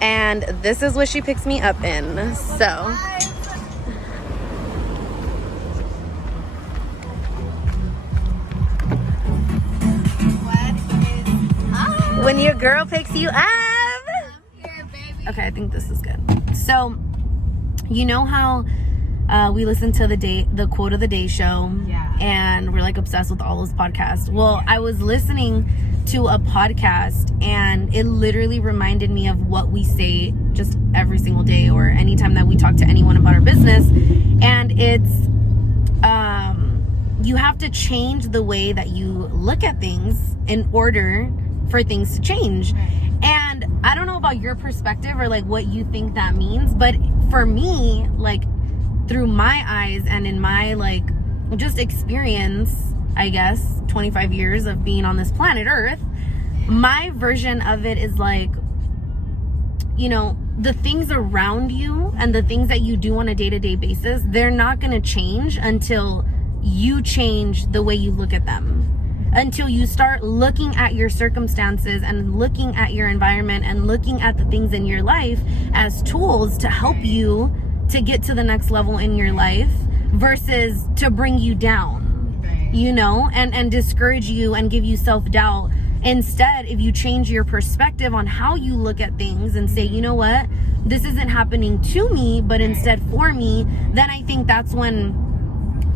and this is what she picks me up in. So when your girl picks you up. Okay, I think this is good. So, you know how we listen to the quote of the day show, and we're like obsessed with all those podcasts. Well, I was listening to a podcast, and it literally reminded me of what we say just every single day, or anytime that we talk to anyone about our business. And it's you have to change the way that you look at things in order for things to change. And I don't know about your perspective or like what you think that means, but for me, like through my eyes and in my like just experience, I guess 25 years of being on this planet Earth, my version of it is like, you know, the things around you and the things that you do on a day-to-day basis, they're not going to change until you change the way you look at them. Until you start looking at your circumstances and looking at your environment and looking at the things in your life as tools to help you to get to the next level in your life versus to bring you down, you know, and discourage you and give you self-doubt. Instead, if you change your perspective on how you look at things and say, you know what, this isn't happening to me, but instead for me, then I think that's when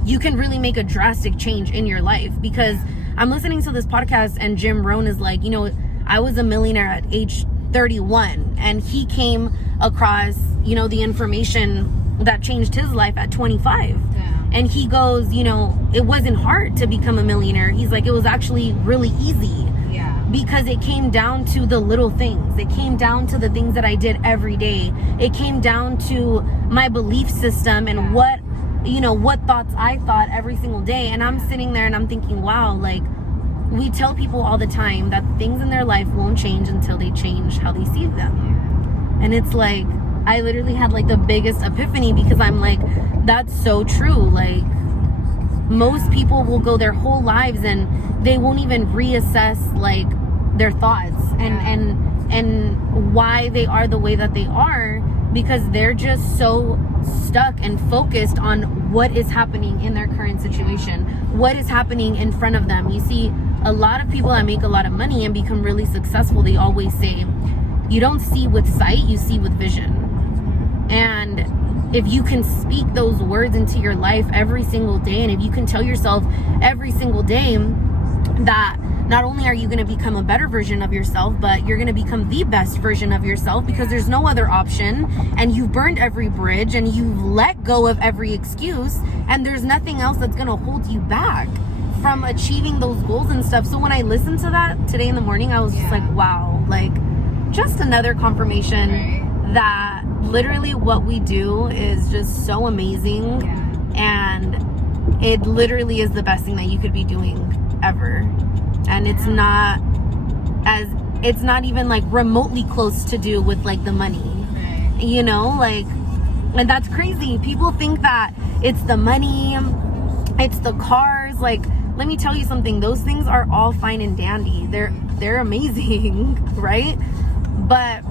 you can really make a drastic change in your life. Because I'm listening to this podcast and Jim Rohn is like, you know, I was a millionaire at age 31 and he came across, you know, the information that changed his life at 25. Yeah. And he goes, you know, it wasn't hard to become a millionaire. He's like, it was actually really easy. Yeah. Because it came down to the little things. It came down to the things that I did every day. It came down to my belief system and what thoughts I thought every single day. And I'm sitting there and I'm thinking, wow, like we tell people all the time that things in their life won't change until they change how they see them. And it's like, I literally had like the biggest epiphany because I'm like, that's so true. Like most people will go their whole lives and they won't even reassess like their thoughts and why they are the way that they are, because they're just so stuck and focused on what is happening in their current situation, what is happening in front of them. You see, a lot of people that make a lot of money and become really successful, they always say, you don't see with sight, you see with vision. And if you can speak those words into your life every single day, and if you can tell yourself every single day that not only are you going to become a better version of yourself, but you're going to become the best version of yourself because there's no other option, and you've burned every bridge and you've let go of every excuse, and there's nothing else that's going to hold you back from achieving those goals and stuff. So when I listened to that today in the morning, I was just like, wow, like just another confirmation that literally what we do is just so amazing, and it literally is the best thing that you could be doing ever. And it's not even like remotely close to do with like the money, you know, like, and that's crazy. People think that it's the money, it's the cars. Like, let me tell you something, those things are all fine and dandy. They're amazing, right? But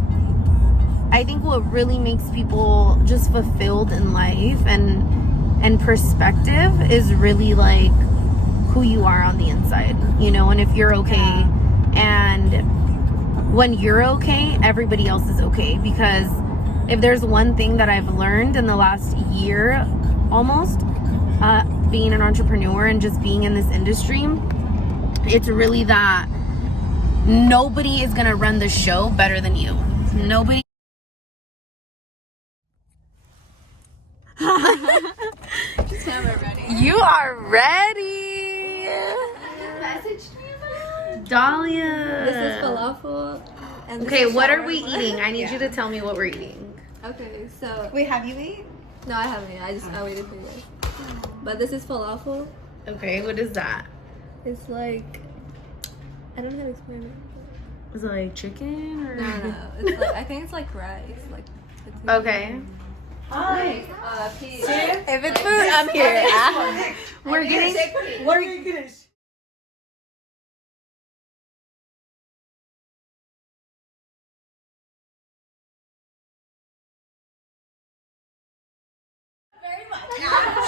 I think what really makes people just fulfilled in life and perspective is really like who you are on the inside, you know. And if you're okay, and when you're okay, everybody else is okay. Because if there's one thing that I've learned in the last year almost, being an entrepreneur and just being in this industry, it's really that nobody is gonna run the show better than you. Nobody. Just camera ready. You are ready. Message me about Dahlia. This is falafel. And this Okay, is what are we shawarma. eating? I need you to tell me what we're eating. Okay, so Wait, have you eaten? no, I haven't. I waited for you guys. But this is falafel. Okay, what is that? It's like, I don't know how to explain it. Is it like chicken or? No. It's like, I think it's like rice. Like. It's Okay. Hi. Peas. If it's food, I'm here. We're getting. What are you gonna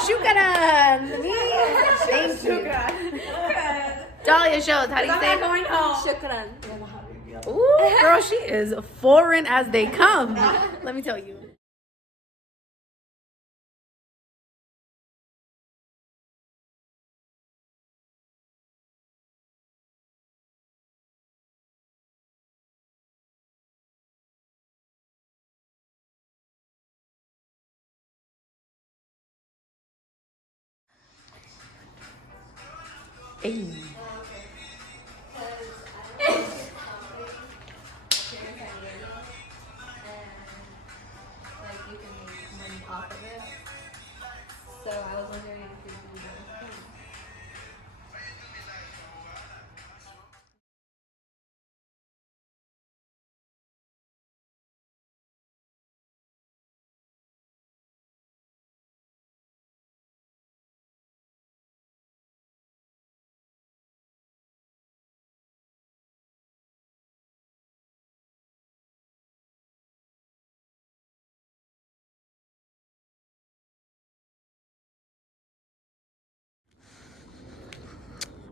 Shukran. Thank you. Dahlia shows. How do you say it? Going home. Shukran. Ooh, girl, she is foreign as they come. Let me tell you. Hey. Like you can make money off of it. So I was wondering if you could do that.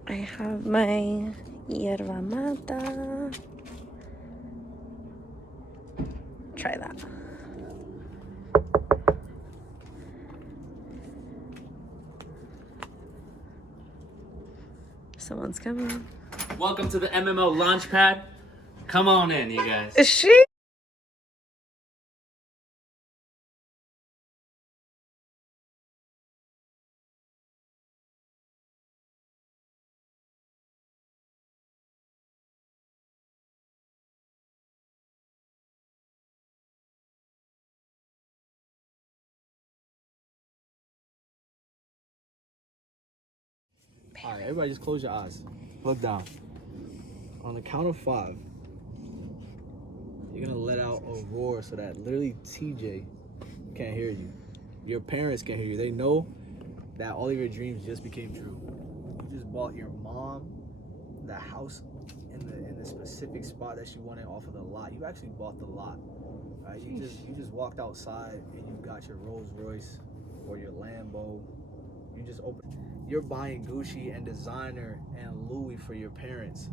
I have my yerba mata. Try that. Someone's coming. Welcome to the MMO Launchpad. Come on in, you guys. Is she? All right, everybody just close your eyes. Look down. On the count of 5, you're gonna let out a roar so that literally TJ can't hear you. Your parents can't hear you. They know that all of your dreams just became true. You just bought your mom the house in the specific spot that she wanted off of the lot. You actually bought the lot. Right? You just walked outside and you got your Rolls Royce or your Lambo. You just opened. You're buying Gucci and designer and Louis for your parents.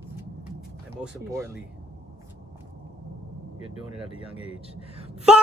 And most importantly, you're doing it at a young age. 5!